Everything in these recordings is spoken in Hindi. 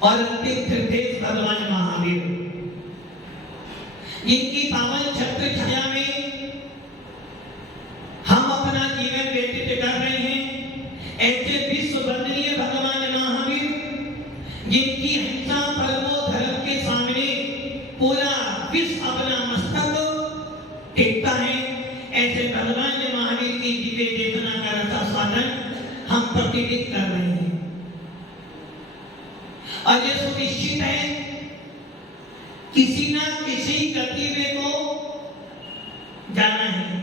और तीर्थेश भगवान महावीर, इनकी पावन छत्र छाया में हम अपना जीवन व्यतीत कर रहे हैं। ऐसे विश्व वंदनीय भगवान महावीर, जिनकी हिंसा परमो धर्म के सामने पूरा विश्व अपना मस्तक टेकता है, ऐसे भगवान महावीर की दिव्य चेतना का रसा साधन हम प्रतिनिधित्व कर रहे हैं। और ये सुनिश्चित है, किसी ना किसी गति में को जाना है,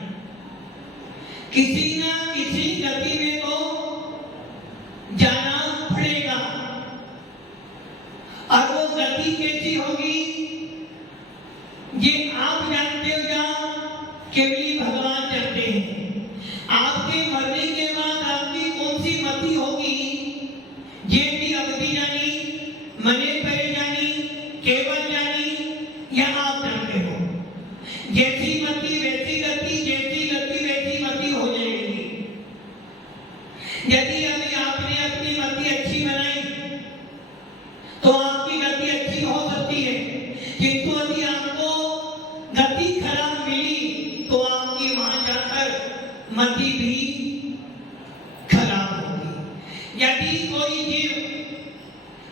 किसी ना किसी गति में को जाना पड़ेगा। और वो गति कैसी होगी, ये आप जानते हो या केवल भगवान जानते हैं। आपके मरने के बाद आपकी कौन सी मति होगी, ये भी अवधि जानी, मने परे जानी, केवल जानी, या आप जानते हो। जैसी मति वैसी गति, जैसी गति वैसी मति हो जाएगी। यदि अभी आपने अपनी मति अच्छी बनाई तो आपकी गति अच्छी हो सकती है, किंतु यदि आपको गति खराब मिली तो आपकी वहां जाकर मति भी खराब होगी। यदि कोई जीव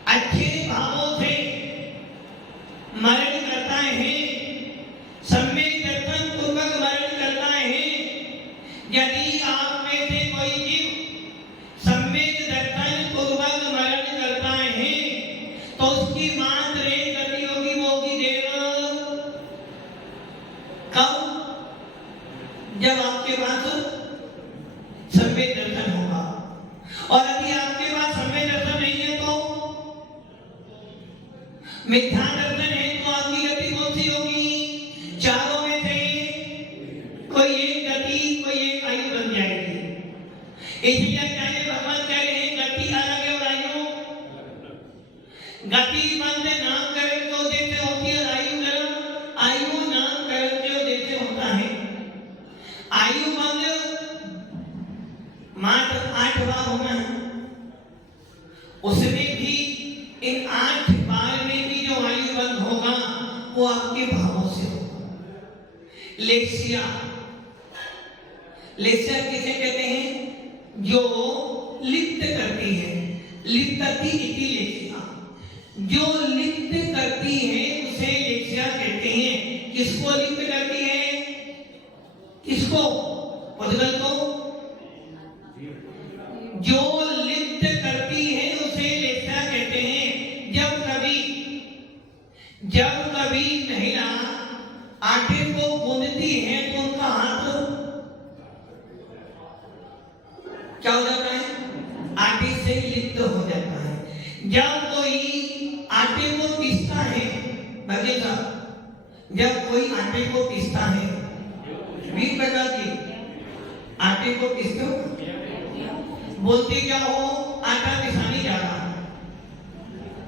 अच्छे भावों से मरण करता है, सम्यक दर्शन पूर्वक मरण करता है, यदि आप में से कोई जीव सम्यक दर्शन पूर्वक मरण करता है, तो उसकी मात्र एक गति होगी, वो होगी देव। कब? जब आपके पास सम्यक दर्शन होगा। और यदि आपके पास सम्यक दर्शन नहीं है तो मिथ्या दर्शन है, तो आपकी गति कौन सी होगी? चारों में से कोई एक गति, कोई एक आयु बन जाएगी। इसलिए चाहे भगवान कह रहे हैं गति अलग है और आयु, गति बंद नाम कर्म के उद्देश्य होती है, आयु कर्म, आयु नाम कर्म के उद्देश्य होता है। आयु बंद मात्र 8 बार होना है, उसमें भी इन 8 बार में भी जो आयु बंद होगा वो आपके भावों से होगा। लेस्या, लेस्या किसे कहते हैं? जो लिप्त करती है, लिप्तति इति लेस्या, जो लिप्त करती है उसे लेस्या कहते हैं। किसको लिप्त करती है? किसको? पदगल को? जो लिप्त करती है उसे लेस्या कहते हैं। जब कभी महिला आटे को गूंथती है तो उनका हाथ क्या हो जाता है? आटे से लिप्त हो जाता है। जब कोई आटे को पीसता है, भगत साहब, जब कोई आटे को पीसता है, 20 प्रकार की आटे को पीसते हो, बोलते क्या हो? आटा पिसाने जा रहा है।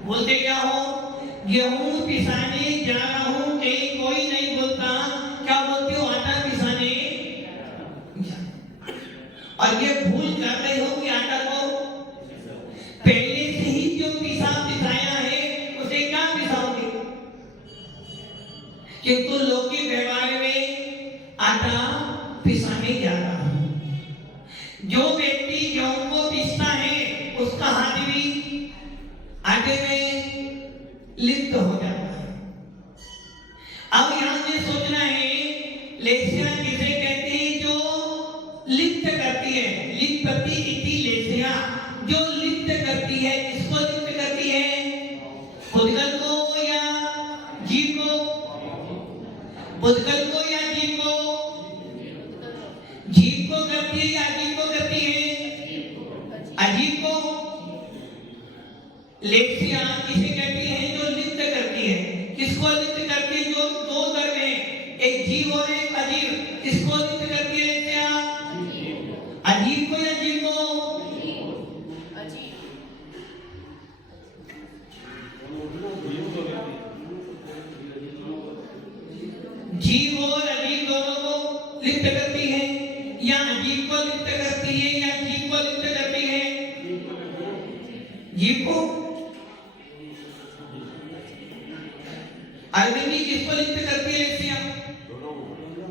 बोलते क्या हो? गेहूं पिसाने जा रहा हूं। कहीं कोई नहीं बोलता, क्या बोलते हो? आटा पिसाने। और ये भूल कर रहे हो कि आटा को पहले से ही जो पिसाया है उसे क्या पिसाओगे? किंतु लौकिक व्यवहार में आटा पिसाने जा रहा हूं। जो व्यक्ति गेहूं को पीसता है उसका हाथ भी आटे में लिप्त हो जाता है। अब यहां से सोचना है, लेस्या किसे कहते हैं? जो लिप्त करती है, लिप्तति इति लेस्या, जो लिप्त करती है। किसको लिप्त करती है? उद्गल को या जीव को? उद्गल को या जीव को? जीव को करती है या अजीब को करती है? अजीब को। लेप्सिया किसे कहती है? जो नृत्य करती है। किसको नृत्य करती है? जो दो धर्म है, एक जीव और एक अजीब। किसको नृत्य करती है लेप्सिया? अजीब को या जीव को? जीव और अजीब दोनों को लिप्त करती है, या अजीब को लिप्त करती है या जीव को लिप्त करती है? जीव को। अरविंदी किसको लिप्त करती है लेप्सिया?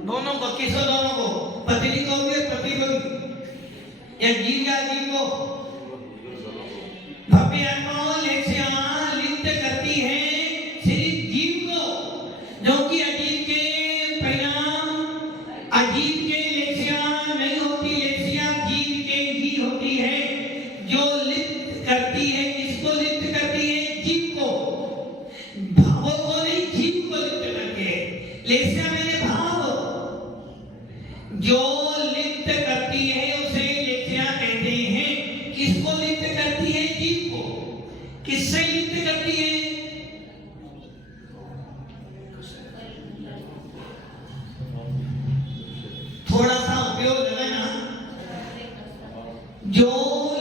दोनों को। किसको? दोनों को। पत्नी को भी पति को भी, या जीव या अजीब को? भव्य आत्माओं लेप्सिया लिप्त करती है सिर्फ जीव को, जो कि अजीब के अजीब के लेप्सिया नहीं होती। लेप्सिया जीव के ही होती है। जो लिप्त करती है, किसको लिप्त करती है? जीव को। भावों को नहीं, जीव को लिप्त करती है। लेप्सिया मैंने भाव। जो लिप्त करती है उसे लेप्सिया कहते हैं। किसको लिप्त करती है? जीव को। किससे लिप्त करती है? थोड़ा सा उपयोग लगाना। जो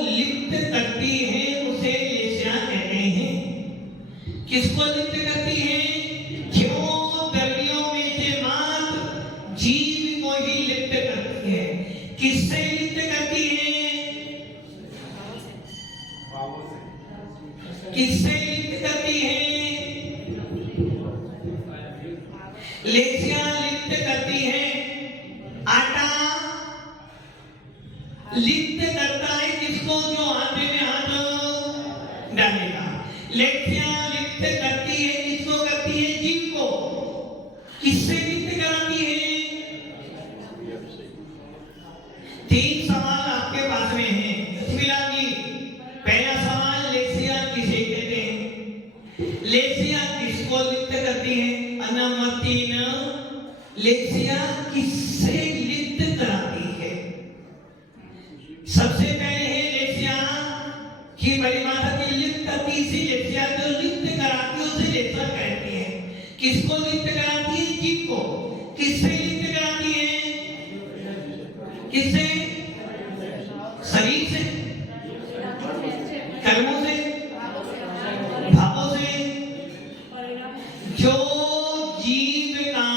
लिप्त करती है उसे लेप्सिया कहते हैं। किसको लिप्त करती है? क्यों द्रव्यों में से मात्र जीव को ही लिप्त करती है। किससे लिप्त करती है? किससे लिप्त करती है? लेप्सिया लिप्त करती है। आटा लिप्त करता है किसको? जो आटे में हाथ डालेगा। लेप्सिया लिप्त करती है, किसको करती है? जीव को। किससे लिप्त कराती है? तीन सवाल आपके पास में है बिस्मिल्लाह जी। पहला सवाल, लेप्सिया किसे कहते हैं? लेप्सिया किसको लिप्त करती है? नंबर 3, लेप्सिया किससे लिप्त कराती है? सबसे पहले है लेप्सिया की परिभाषा की लिप्त करती है। लेप्सिया जो लिप्त कराती है उसे लेप्सिया कहती है। किसको लिप्त कराती है? जीव को। किससे लिप्त कराती है? किससे? शरीर से, कर्मों से, भावों से। जो जीव का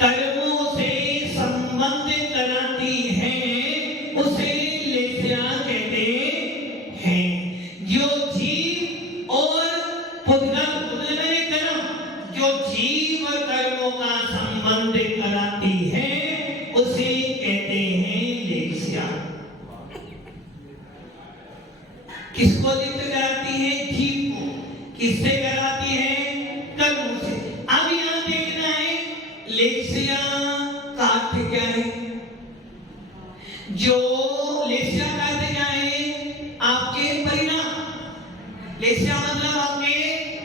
कर्मों से संबंध कराती है उसे लेप्सिया कहते हैं। जो जीव और कर्म, जो जीव और कर्मों का संबंध कराती है उसे कहते हैं लेप्सिया। किसको लिप्त कराती है? जीव को। किससे कराती है? कर्मों से। अब यहां देखना है लेप्सिया का अर्थ क्या है। जो लेप्सिया का अर्थ क्या है? आपके परिणाम। लेप्सिया मतलब आपके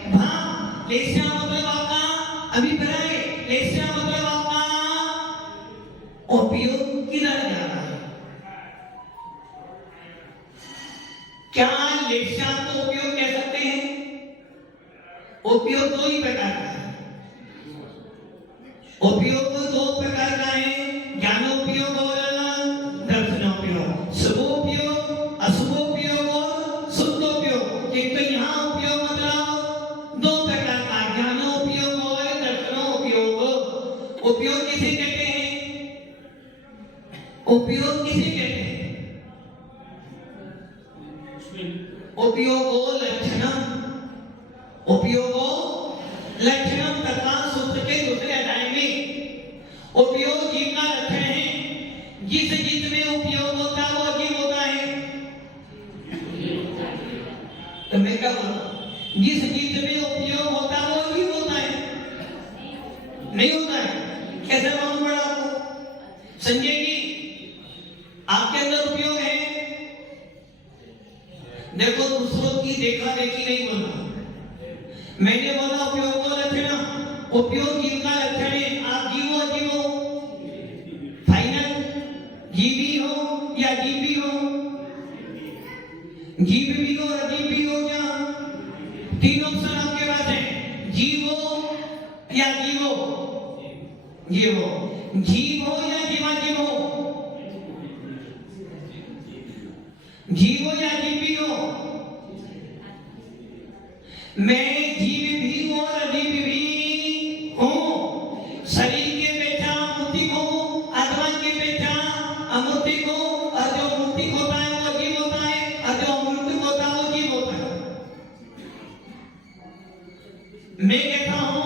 भाव। लेप्सिया मतलब आपका अभिप्राय। लेप्सिया मतलब आपका उपयोग किधर जा रहा है। क्या लेप्सिया को उपयोग कह सकते हैं? उपयोग दो ही प्रकार का है। उपयोग दो प्रकार का है, ज्ञानोपयोग और दर्शनोपयोग। शुभोपयोग, अशुभोपयोग और शुद्धोपयोग। किंतु यहाँ उपयोग मतलब दो प्रकार का, ज्ञानोपयोग और दर्शनोपयोग। उपयोग किसे कहते हैं? उपयोग किसे कहते हैं? उपयोगो लक्षणम। उपयोगो लक्षणम तथा सूत्र के दूसरे अध्याय में उपयोग जीव का लक्षण है। जिस जीव में उपयोग होता है वो जीव होता है। तो मैं क्या बोलूं? जिस जीव में उपयोग होता है वो जीव होता है, नहीं होता है। कैसे मालूम पड़ा आपको? संजय जी, आपके अंदर उपयोग है। देखो, दूसरों की देखा देखी नहीं बोलना। मैंने बोला उपयोग को लक्षण, उपयोग जीव का लक्षण है। जीवो? जीवो। जीव हो या जीवा जीव हो? जीवो या जीवी हो? मैं जीव भी हूं और अजीब भी हूं। शरीर के पेचा मूर्ति को, आत्मा के पेचा अमूर्ति को, और जो मूर्ति होता है वो जीव होता है, और जो अमूर्ति होता है वो जीव होता है। मैं कहता हूं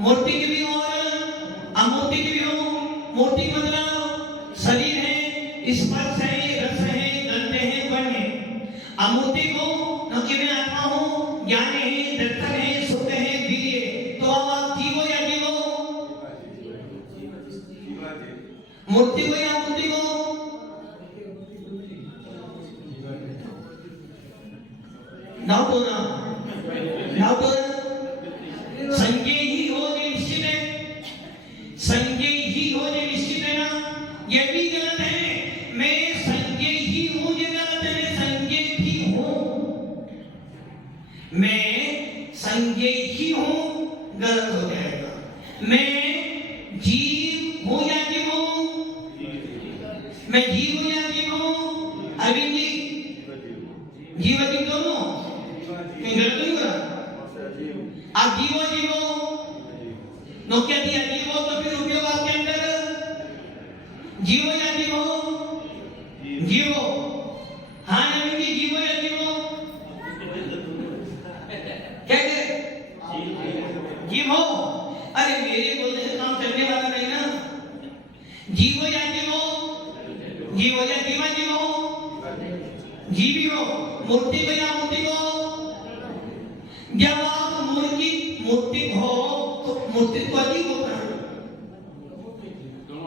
मूर्ति की भी और अमूर्ति की भी हूं। मूर्ति मतलब शरीर है, स्पर्श है, रस है, गंध है, वर्ण है। अमूर्ति को क्योंकि मैं आत्मा हूं, ज्ञान है, दर्शन है, सुख है, वीर्य है। तो अब आप जीवो या जीवो? मूर्ति को या मूर्ति को? डाउट हो ना? डाउट हो ना? संज्ञेय ही हो जो निश्चित है, संज्ञेय ही हो जो निश्चित है ना, ये भी गलत है। मैं संज्ञेय ही हूं ये गलत है, मैं संज्ञेय भी हूं। मैं संज्ञेय ही हूं गलत हो जाएगा। मैं जीव हूं या जीव हूं? मैं जीव हूं या जीव हूं? अरविंद जी, जीव जीव दोनों कहीं गलत नहीं हो रहा? आप जीवो जीवो नो क्या दिया? जीवो तो फिर उपयोग आपके अंदर जीवो या जीवो? जीवो। हाँ नवीन जी, जीवो या जीवो? क्या कहे? जीवो। अरे मेरे बोलने से काम चलने वाला नहीं ना। जीवो या जीवो? जीवो या जीवा जीवो? जीवी हो। मूर्ति को या मूर्ति को? जब आप मूर्ति हो तो मूर्ति तो अजीब होता है,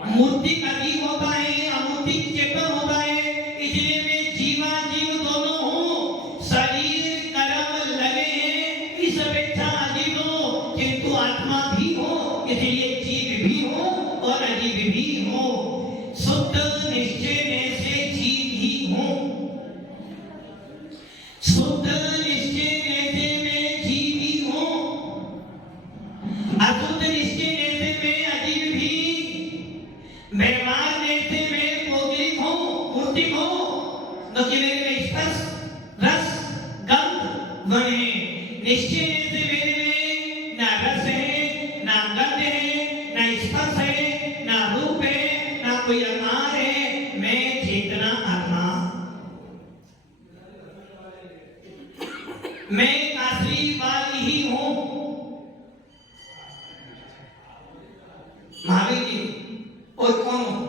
मूर्ति अजीब होता है, अमूर्ति चेतन होता है। इसलिए मैं जीवा जीव दोनों हूं। शरीर कर्म लगे हैं, इस अपेक्षा अजीब हो, किंतु आत्मा भी हो, इसलिए जीव भी हो और अजीब भी हो। शुद्ध निश्चय में से जीव ही हूं। शुद्ध निश्चय में से मैं जीव ही हूं। अशुद्ध निश्चय में से मैं अजीब भी। व्यवहार में से मैं भौतिक हूं, मूर्तिक हूं, क्योंकि मेरे में स्पर्श, रस, गंध, वर्ण है। निश्चय में से मेरे में ना रस है, ना गंध है, ना स्पर्श है, ना रूप है, ना कोई आकार है। मैं चेतना आत्मा, मैं काशी वाली ही हूं। महावीर जी और कौन हूं?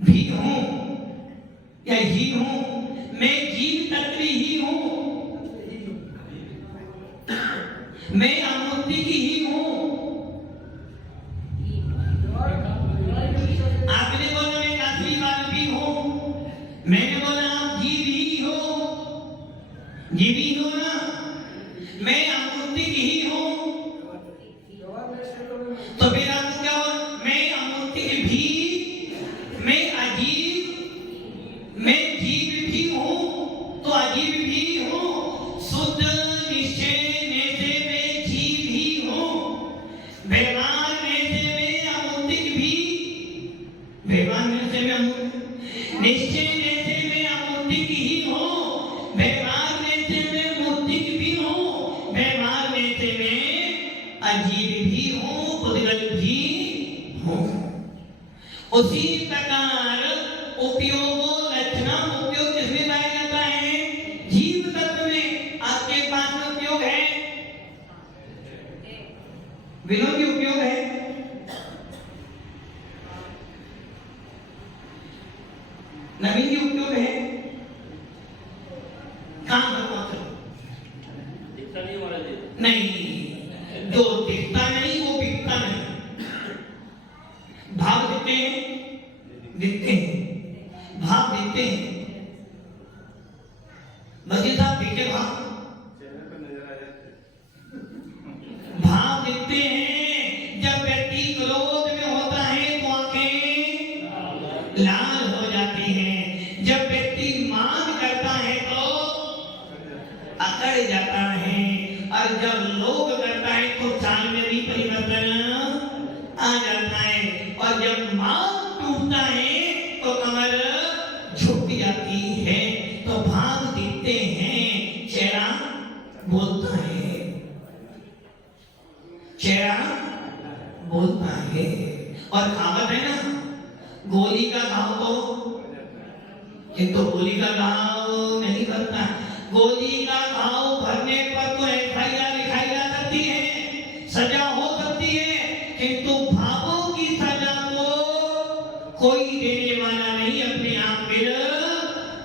भी हूं या ही हूं? मैं जीव तत्व ही हूं। मैं अमूर्ति की ही हूं। आपने बोला मैं काशी वाली भी हूं, मैंने बोला आप जीव ही हो। जीवी हो ना? मैं अमूर्ति की ही हूं। तो फिर आपको क्या हो? मैं अमूर्ति की भी, मैं अजीब, मैं जीव भी हूं तो अजीब भी हूं। शुद्ध निश्चय में से मैं जीव ही हूं। व्यवहार में से मैं अमूर्तिक भी, व्यवहार में से मैं निश्चय में से मैं अमूर्तिक ही हूं। व्यवहार में से मैं मूर्तिक भी हूं। व्यवहार में से मैं अजीब भी हूं, पुद्गल भी हूं। उसी प्रकार उपयोग लक्षणा उपयोग किसमें पाया जाता है? जीव तत्व में। आपके पास में उपयोग है, विनोद की उपयोग है, नवीन की उपयोग है। काम दिखता नहीं वाला नहीं, जो दिखता नहीं वो बिकता नहीं। भाव दिखते हैं, दिखते हैं, भाव दिखते हैं। मस्जिद साहब दिखते भाव, भाव दिखते हैं। जब व्यक्ति क्रोध में होता है तो आंखें लाल हो जाती हैं। जब परिवर्तन आ जाता है। और जब मांग टूटता है तो कमर झुक जाती है, तो भाग देते हैं, चेहरा बोलता है, चेहरा बोलता है। और कहावत है ना, गोली का घाव तो, किंतु गोली का घाव नहीं भरता। गोली का घाव भरने पर तो एफआईआर लिखाई जा सकती है, सजा हो सकती है, किंतु भावों की सजा तो कोई देने वाला नहीं, अपने आप मिल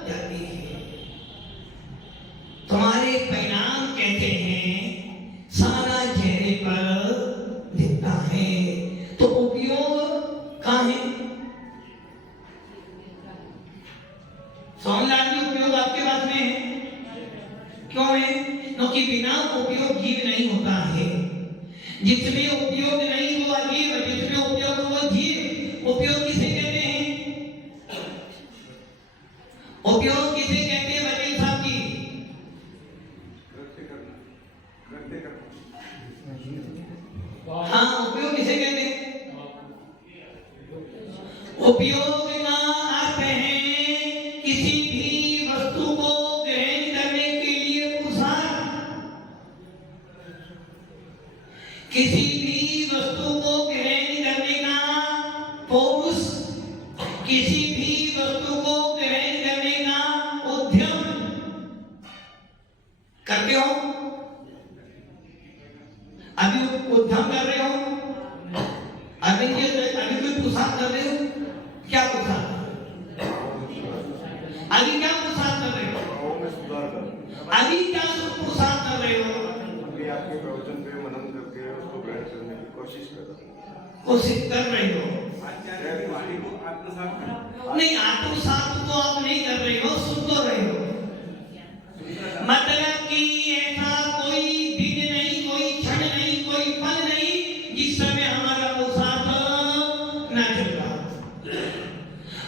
जाती है। तुम्हारे परिणाम कैसे हैं, सारा चेहरे पर दिखता है। तो उपयोग कहाँ है? सोमलाल जी, उपयोग आपके पास में है, क्यों है? क्योंकि बिना उपयोग जीव नहीं होता है। जिसमें उपयोग नहीं वो अजीव, जिसमें उपयोग वो जीव। उपयोग किसे कहते हैं? उपयोग किसे कहते हैं वकील साहब जी? हाँ, उपयोग किसे कहते हैं? उपयोग का अर्थ है किसी भी वस्तु को ग्रहण करने के लिए पुरुषार्थ, किसी भी वस्तु को ग्रहण करने का पौरुष, किसी भी वस्तु को ग्रहण करने का उद्यम करते हो। अभी उद्यम कर रहे हो, अभी कोई पुरुषार्थ कर रहे हो, क्या पुरुषार्थ? अभी क्या पुरुषार्थ कर रहे हो? अभी क्या पुरुषार्थ कर रहे हो? अभी आपके प्रवचन पे मनन करके उसको ग्रहण करने की कोशिश कर रहा हूँ। कोशिश कर रहे हो? नहीं, आत्मसात तो आप नहीं कर रहे हो, सुन तो रहे हो। मतलब कि ऐसा कोई दिन नहीं, कोई क्षण नहीं, कोई पल नहीं जिस समय हमारा पुरुषार्थ न चल रहा।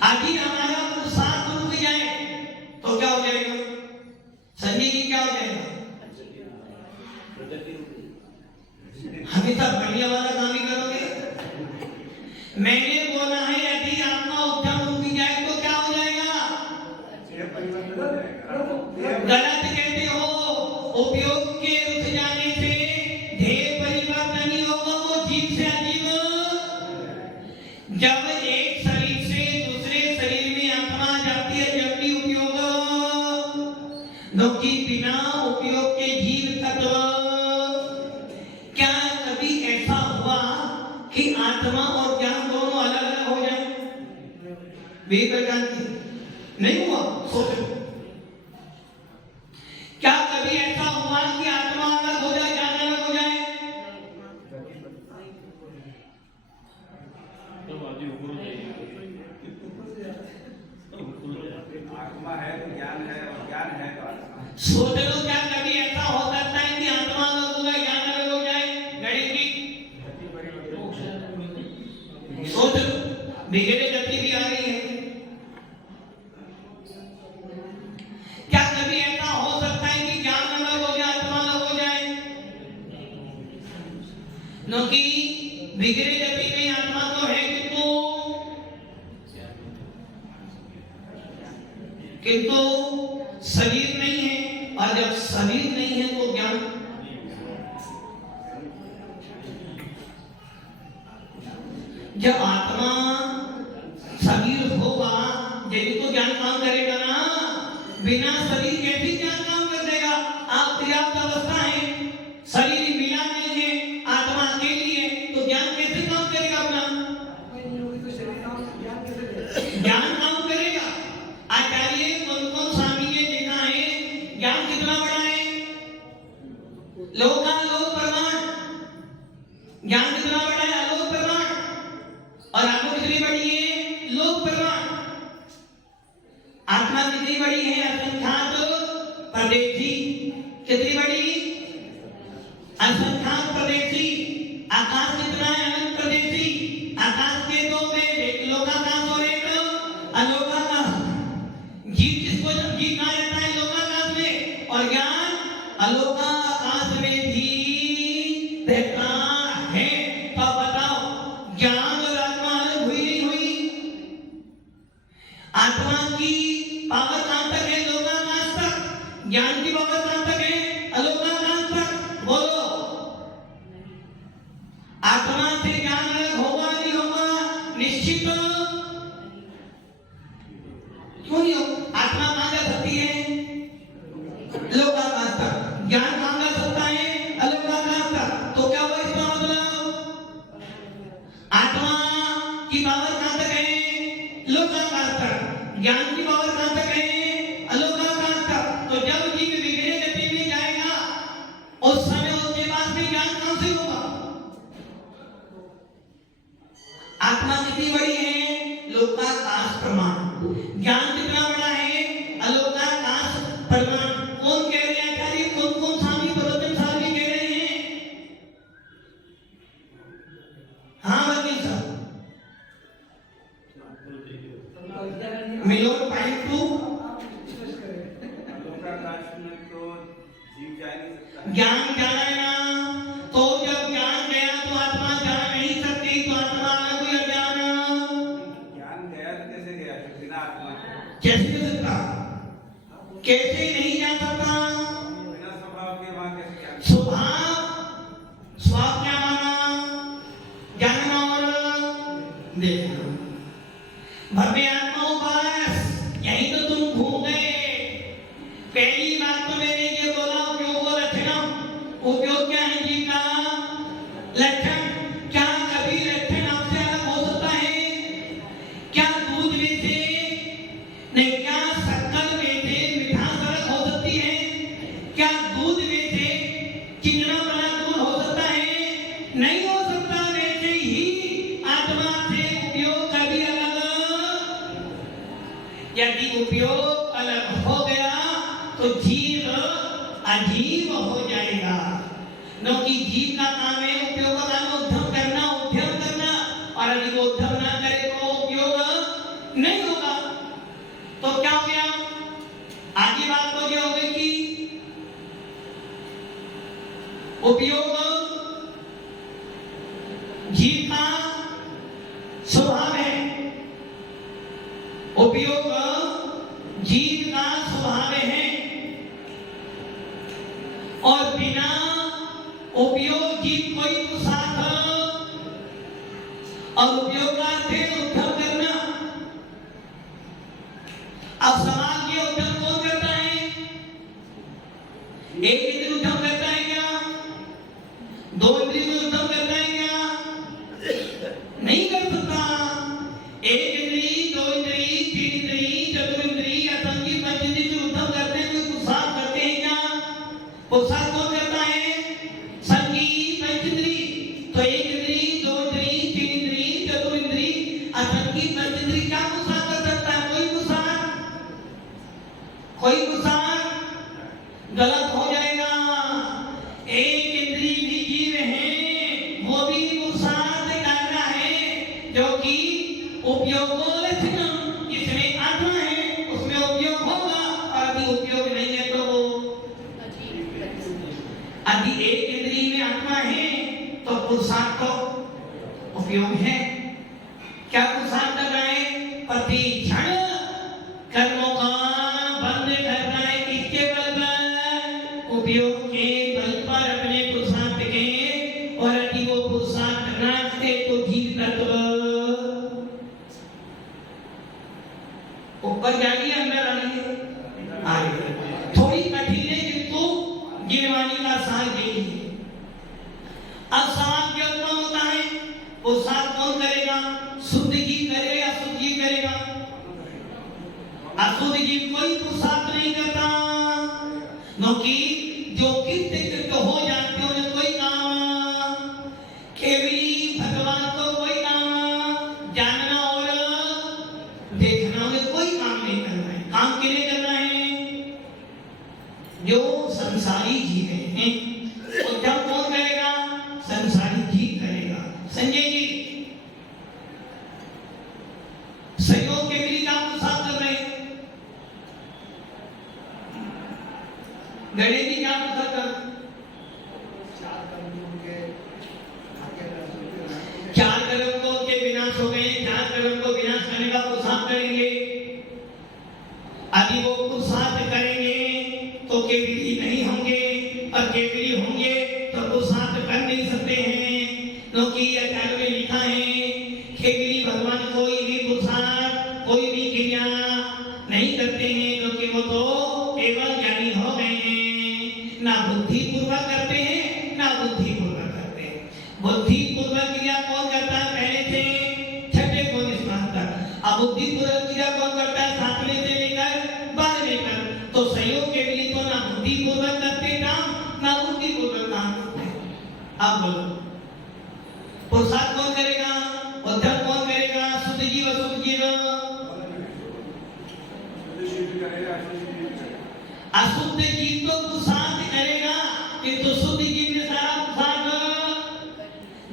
अभी हमारा पुरुषार्थ रुक जाए तो क्या हो जाएगा? संजय जी, क्या हो जाएगा? हमेशा बढ़िया वाला काम ही करोगे। मैंने बोला है यदि आत्मा उद्यम रुक जाए तो क्या हो जाएगा? गलत कहते हो। उपयोग के रुक जाने से ध्येय परिवर्तन ही होगा, वो जीव से अजीव। जब एक शरीर से दूसरे शरीर में आत्मा जाती है, जब भी उपयोग, क्योंकि बिना उपयोग के जीव तत्व, क्या कभी ऐसा हुआ कि आत्मा और ज्ञान दोनों अलग अलग हो जाए? विवेकानंद नहीं हुआ। सोचो, क्या कभी ऐसा हुआ कि आत्मा अलग हो जाए, ज्ञान अलग हो जाए? आत्मा है तो ज्ञान है, और ज्ञान है तो आत्मा। सोच लो, क्या कभी ऐसा हो सकता है कि आत्मा अलग हो जाए, ज्ञान अलग हो जाए? गणेश जी सोच लो, बिगड़े गति भी आ रही है। क्या कभी ऐसा हो सकता है कि ज्ञान अलग हो जाए, आत्मा अलग हो जाए? क्योंकि बिगड़े गति में आत्मा तो है, किंतु शरीर नहीं है। और जब शरीर नहीं है तो ज्ञान, जब आत्मा शरीर होगा यदि तो ज्ञान काम करेगा ना। बिना शरीर के भी ज्ञान काम कर देगा। आप पर्याप्त अवस्था है, शरीर मिला नहीं है आत्मा के लिए, तो ज्ञान कैसे काम करेगा? अपना ज्ञान काम करेगा। आचार्य कौन स्वामी ने लिखा है, ज्ञान कितना बड़ा है? लोकालोक प्रमाण। ज्ञान कितना बड़ा है? आलोक प्रमाण। और आत्मा कितनी बड़ी है? लोक प्रमाण। आत्मा कितनी बड़ी है? असंख्यात प्रदेशी। कितनी बड़ी? असंख्यात प्रदेशी। आकाश कितना है? अनंत प्रदेशी। आकाश के दो में एक लोकाकाश और एक अलोकाकाश। जीव किसको जीव कहा जाता है? लोकाकाश में। और ज्ञान अलोकाकाश में भी रहता है। आत्मा से ज्ञान अलग होगा नहीं होगा? निश्चित क्यों नहीं होगा? आत्मा कहाँ जा सकती है? लोकाकाश तक। ज्ञान कहाँ जा सकता है? अलोकाकाश तक। तो क्या हुआ इसका मतलब? आत्मा की पावर कहाँ तक है? लोकाकाश तक। ज्ञान की पावर कहाँ तक है? अलोकाकाश तक। तो जब जीव विग्रह गति में जाएगा उस समय उसके पास में ज्ञान कहाँ से होगा? आत्मा कितनी बड़ी है? लोकाकाश प्रमाण। ज्ञान कितना बड़ा है? अलोकाकाश प्रमाण। कौन कह रहे हैं आचार्य? कौन कौन स्वामी प्रवचनशाली कह रहे हैं? हाँ वकील साहब, मिलोन पॉइंट टू लोकाकाश में तो जीव जा नहीं सकता। ज्ञान जाना है ना, तो जब ज्ञान गया तो आत्मा जा नहीं सकती, तो आत्मा में कोई अज्ञान ज्ञान गया तो कैसे गया? बिना आत्मा के कैसे जा सकता? कैसे नहीं जा सकता? बिना स्वभाव के वहां कैसे ज्ञान? स्वभाव स्वाप क्या माना? जानना और देखना। भव्य आत्माओं पास यही तो तुम घूम गए। पहली बात तो मैंने ये बोला उपयोग लक्षण। उपयोग क्या है जी का? लक्षण। क्या कभी लक्षण आपसे अलग हो सकता है? क्या दूध में से नहीं, क्या शक्कर में से मिठास अलग हो सकती है? क्या दूध में से चिकना बना दूध हो सकता है? नहीं हो सकता। वैसे ही आत्मा से उपयोग कभी अलग, यदि उपयोग अलग हो गया तो जीव अजीव हो जाएगा। क्योंकि जीव का काम है उपयोग का काम उद्धव करना, उद्यम करना, और यदि वो उद्धव ना करे तो उपयोग नहीं होगा। तो क्या हो गया? आगे बात तो ये हो गई कि उपयोग जीव का स्वभाव है। उपयोग जीव का स्वभाव है, और बिना उपयोग जीव कोई पुरुषार्थ, और उपयोग का अर्थ है उद्धव करना। अब सवाल ये, उद्धव कौन करता है? एक इंद्रिय उद्धव करता है क्या? दो इंद्रिय में उद्धव करता है क्या? नहीं कर सकता। एक इंद्रिय, दो इंद्रिय, तीन इंद्रिय, चतुर्इंद्रिय, असंगी पंचेंद्रिय जो उद्धव करते हैं कोई पुरुषार्थ करते हैं क्या? पुरुषार्थ कौन करता है? संगी पंचेंद्रिय। तो एक इंद्रिय, दो इंद्रिय, तीन इंद्रिय, चतुर्इंद्रिय, असंगी पंचेंद्रिय क्या पुरुषार्थ कर सकता है? कोई पुरुषार्थ? कोई पुरुषार्थ गलत हो जाएगा। एक इंद्रिय भी जीव है, वो भी पुरुषार्थ कर रहा है, जो कि उपयोग इसमें आत्मा है, उसमें उपयोग होगा। और यदि उपयोग नहीं है तो यदि एक इंद्रिय में आत्मा है तो पुरुषार्थ तो उपयोग है। क्या पुरुषार्थ कर रहा है? प्रति क्षण कर्मों का बंद करना है। किसके बल पर? उपयोग के बल पर, अपने पुरुषार्थ के। और यदि वो पुरुषार्थ ना करे तो जीव तत्व ऊपर जाएगी, अंदर आएगी, आएगी। थोड़ी कठिन है किंतु गिनवानी का सार यही है। अब सवाल क्या होता है? पुरुषार्थ कौन करेगा? शुद्ध जीव करेगा, अशुद्ध जीव करेगा? अशुद्ध जीव कोई पुरुषार्थ नहीं करता, क्योंकि जो कृत्य हो जाते हैं उन्हें कोई काम, केवली भगवान को कोई काम, जानना और देखना, उन्हें कोई काम नहीं करना है। काम किन्हें करना है? जो संसारी जीव हैं। तो जब कौन करेगा? संसारी जीव करेगा। संजय जी, सहयोग के लिए काम साथ कर रहे हैं। गणेश जी क्या कर? चार कर्म के विनाश हो गए, चार कर्म को विनाश करने का पुरुषार्थ करेंगे। यदि वो पुरुषार्थ करेंगे तो केवली नहीं होंगे, और केवली होंगे तो पुरुषार्थ कर नहीं सकते हैं, क्योंकि आचार्य ने लिखा है केवली भगवान कोई भी पुरुषार्थ कोई भी क्रिया नहीं करते हैं क्योंकि वो तो केवल ज्ञानी हो गए हैं। ना बुद्धि पूर्वक करते हैं ना बुद्धि पूर्वक करते हैं। बुद्धि पूर्वक क्रिया कौन करता है? पहले से छठे को स्थान तक। अब बुद्धि पूर्वक क्रिया कौन करता है? सातवें से लेकर 12वें तक। तो सहयोग के लिए तो ना बुद्धि पूर्वक करते काम ना बुद्धि पूर्वक काम करते। अब बोलो पुरुषार्थ कौन करेगा? उद्धव कौन करेगा? शुद्ध जीव अशुद्ध जीव? अशुद्ध जीव तो पुरुषार्थ करेगा किंतु शुद्ध जीव में सारा पुरुषार्थ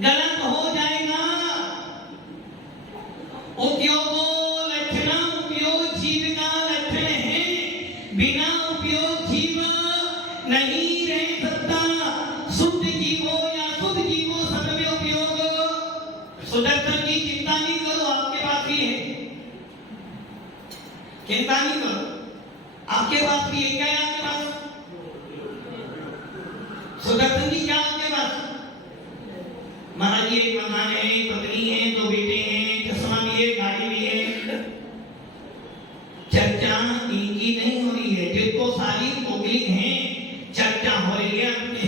गलत हो जाएगा। उपयोगो लक्षणम, उपयोग जीव का लक्षण है। बिना उपयोग जीव नहीं रह सकता। शुद्ध जीव हो या शुद्ध जीव हो सब में उपयोग। सुदर्शन की चिंता नहीं करो, आपके पास ही है। चिंता नहीं करो, आपके पास भी है। क्या है आपके पास? सुदर्शन जी क्या आपके पास? महाराज जी एक मकान है, एक पत्नी है, 2 बेटे हैं, चश्मा भी है, गाड़ी भी है। चर्चा इनकी नहीं हो रही है। जिनको सारी पब्लिक है चर्चा हो रही है अपने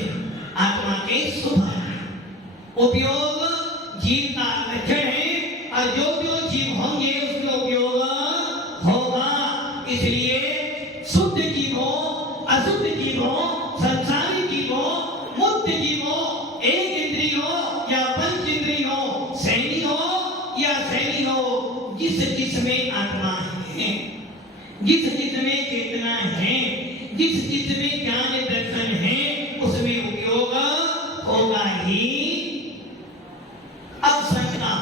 आत्मा के सुधार। उपयोग जीव का लक्षण है और जो जो जीव होंगे उसका उपयोग होगा। इसलिए शुद्ध जीव हो अशुद्ध जीव हो, संसारी जीव हो मुक्त जीव हो, एक इंद्रिय हो या पंच इंद्रिय हो, सैनी हो या सैनी हो, जिस जिसमें आत्मा है, जिस जिसमें चेतना है, जिस जिसमें ज्ञान दर्शन है, उसमें उपयोग होगा ही। अब शंका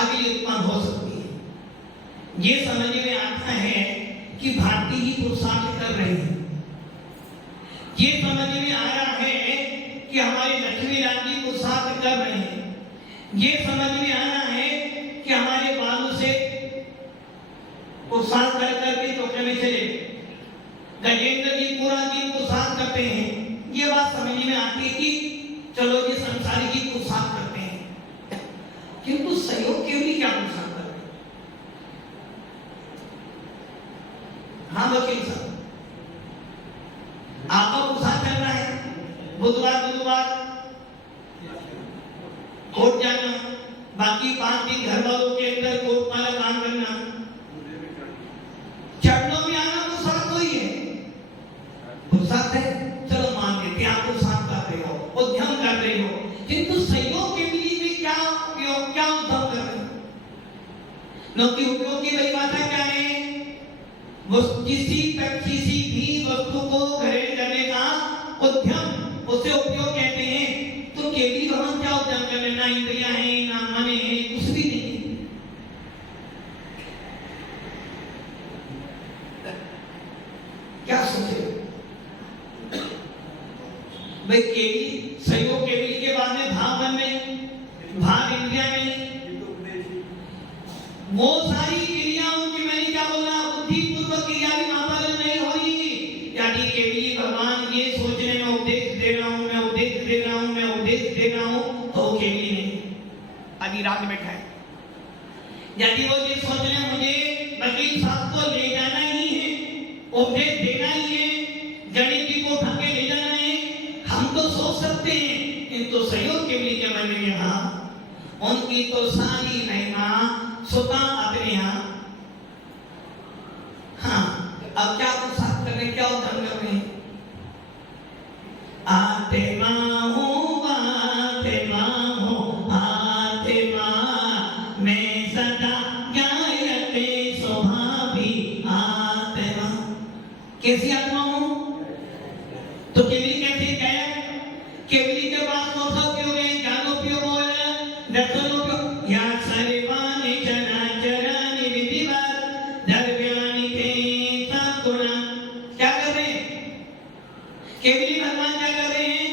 अगली उत्पन्न हो सकती है। ये समझ में आता है कि भारती ही पुरुषार्थ कर रहे हैं। ये समझ में आ रहा है कि हमारे लक्ष्मी लाल जी पुरुषार्थ कर रहे हैं। ये समझ में आ रहा है कि हमारे बालू से पुरुषार्थ कर करके चौके में चले। गजेंद्र जी पूरा दिन पुरुषार्थ करते हैं। ये बात समझ में आती है कि चलो ये संसारी जी पुरुषार्थ करते हैं, किंतु सहयोग के लिए क्या पुरुषार्थ कर रहे हैं? हाँ वकील साहब, आपका पुरुषार्थ चल रहा है। बुधवार कोर्ट जाना, बाकी 5 दिन घर वालों के अंदर कोर्ट वाला काम करना, चरणों में आना पुरुषार्थ कोई है? पुरुषार्थ है। चलो मान लेते हैं आप पुरुषार्थ कर रहे हो, उद्यम कर रहे हो, किंतु सहयोग के लिए में क्या उपयोग, क्या उद्यम कर रहे हो? क्योंकि उपयोग की परिभाषा क्या है? वो किसी भी वस्तु को ग्रहण करने का उद्यम, उसे उपयोग कहते हैं। तो केवली भगवान क्या उद्यम कर लेना? इंद्रियां हैं ना मन है, कुछ भी नहीं। क्या सोचे भाई? केवली सहयोग केवली के बाद में भाव मन में, भाव इंद्रिया में, वो सारी क्रियाओं की मैंने क्या बोला? बुद्धि पूर्वक क्रिया भी वहां पर नहीं हो रही। यानी केवली भगवान ये सोचने में उपदेश दे रहा हूं, मैं उपदेश दे रहा हूं, मैं उपदेश दे रहा हूं, तो केवली नहीं अभी रात बैठा है। यदि वो ये सोच रहे मुझे वकील साहब को ले जाना ही है, उपदेश देना ही है, गणित जी को उठा के ले जाना है, हम तो सोच सकते हैं, किंतु सहयोग के लिए क्या बनेंगे? हाँ, उनकी तो सारी महिमा सुता अपने यहाँ। हाँ, अब क्या पुरुषार्थ कर रहे हैं, क्या उद्यम कर रहे हैं? आत्मा हूँ, आत्मा हूँ, आत्मा मैं सदा ज्ञायते स्वभावी आत्मा। कैसी आत्मा हूँ? तो केवली कैसे गया? केवली के पास कौन सा उपयोग है? ज्ञान उपयोग हो या दर्शन उपयोग? या सर्वाणि चराचराणि विधिवत् द्रव्याणि ते सगुणा। क्या कर रहे हैं? केवली भगवान क्या कर रहे हैं?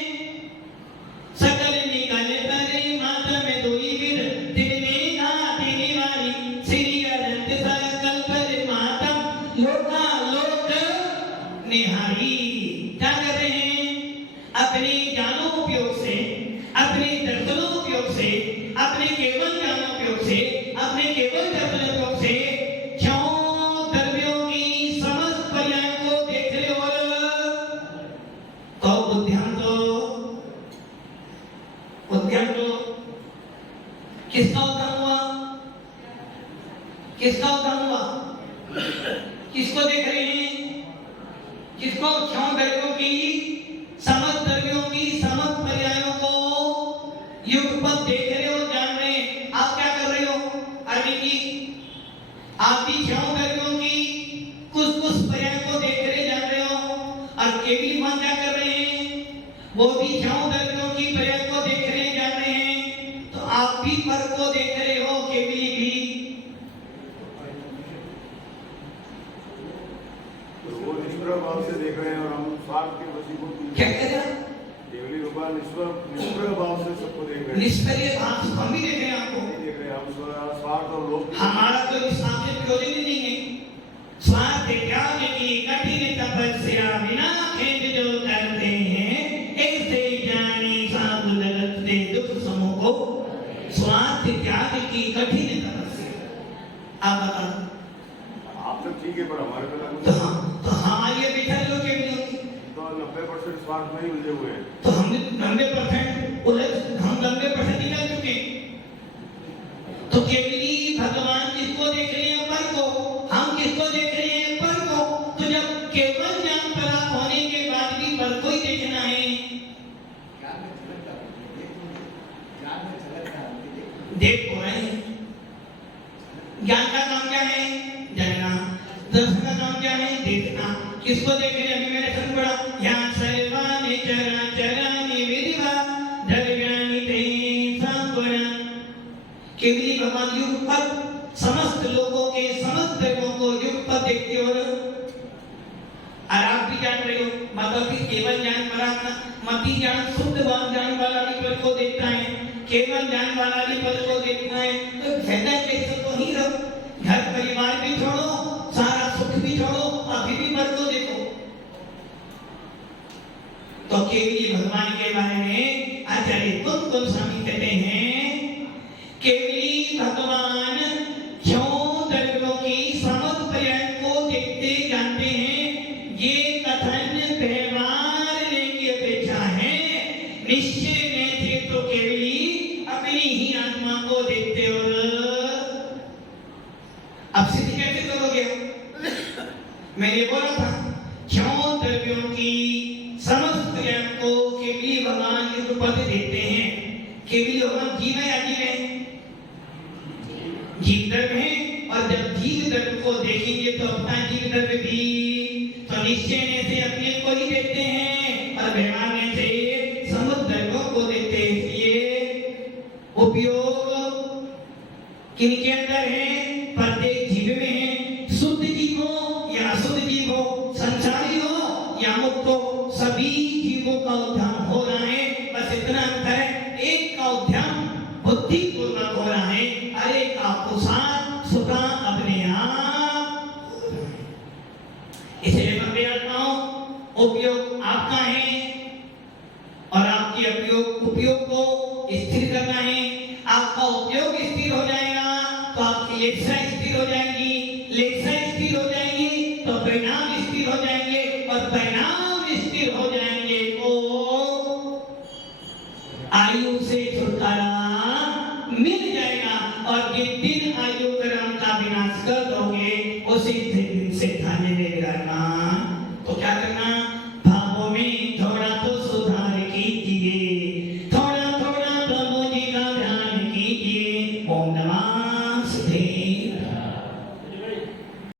अपने केवल ज्ञानोपयोग से, अपने केवल दर्शनोपयोग से क्षयों द्रव्यों की समस्त पर्यायों को देख रहे और तो उद्यम तो किसका उद्यम हुआ? किसका उद्यम हुआ? किसको देख रहे हैं? किसको? क्षयों द्रव्यों की समस्त द्रव्यों की समस्त पर्यायों को युगपत देख रहे हो, जान रहे हैं। आप क्या कर रहे हो? अरविंद जी, आप भी क्षयों द्रव्यों की कुछ कुछ पर्यायों को देख रहे, जान रहे हो। और केवली मान क्या कर रहे हैं? वो भी क्षयों द्रव्यों की पर्याय को देख रहे, जान रहे हैं। तो आप भी पर को देख रहे हो, केवली भी। तो वो निष्प्रभ भाव से देख रहे हैं और हम स्वार्थ के वशीभूत क्या कह रहे हैं? केवली भगवान निष्प्रभ भाव से सबको देख रहे हैं। निष्क्रिय भाव से हम भी देख रहे हैं आपको। नहीं देख रहे हैं, हम स्वार्थ और लोभ हमारा तो निष्काम से प्रयोजन ही नहीं है। स्वार्थ त्याग की कठिन तपस्या बिना खेद जो करते हैं, ऐसे ज्ञानी साधु जगत से दुख समूह को। स्वार्थ त्याग की कठिन तपस्या। आप बताओ। आप तो ठीक है, पर हमारे पे तो हम आइए बैठा लोग के लिए तो 90% स्वार्थ में ही उलझे हुए हैं। तो हम 90% उलझ, हम 90% निकल चुके। तो केवली भगवान किसको देख रहे हैं? पर को। हम किसको देख रहे हैं? पर को। तो जब केवल ज्ञान प्राप्त होने के बाद भी पर को ही देखना है। देख को है। ज्ञान का काम क्या है? जानना। दर्शन का काम क्या है? देखना। किसको देख रहे हैं? अभी मैंने सुन पड़ा, यहाँ सर्वाणि चराचराणि विधिवा द्रव्याणि संपूर्ण। केवली भगवान युगपत समस्त लोगों के समस्त द्रव्यों को युगपत देखते हो। और आप भी जान रहे हो, मतलब कि केवल ज्ञान परात्मा मति ज्ञान शुद्धवान ज्ञान वाला भी पद को देखता है, केवल ज्ञान वाला भी पद को देखता है। तो फायदा कैसे? तो ही रहो, घर परिवार भी छोड़ो, सारा सुख भी छोड़ो, अभी भी पद को देखो। तो केवली भगवान के बारे में आचार्य कुंतल स्वामी कहते हैं, केवली भगवान क्षयों द्रव्यों की समस्त पर्याय को देखते जानते हैं। ये कथन व्यवहार की अपेक्षा है। निश्चय में थे तो केवली अपनी ही आत्मा को देखते हो। अब सिद्ध कैसे करोगे? मैंने बोला था, क्षयों द्रव्यों की समस्त पर्याय को केवली भगवान युगपत देखते हैं। केवली भगवान जीव है या जीव है? जीव द्रव्य है। और जब जीव द्रव्य को देखेंगे तो अपना जीव द्रव्य भी तो निश्चय से अपने को ही देखते हैं और व्यवहार में से समस्त द्रव्यों को देखते हैं। इसलिए उपयोग किनके अंदर है? प्रत्येक जीव में है। शुद्ध जीव हो या अशुद्ध जीव हो, संसारी हो या मुक्त हो, सभी जीवों का उद्यम हो रहा है। बस इतना अंतर है, एक का उद्यम बुद्धि पूर्वक हो रहा है, अरे का पुरुषार्थ स्वतः अपने आप। इसलिए बंदे आत्माओं, उपयोग आपका है और आपके उपयोग को स्थिर करना है। आपका उपयोग स्थिर हो जाएगा तो आपकी लेखा स्थिर हो जाएगी। लेखा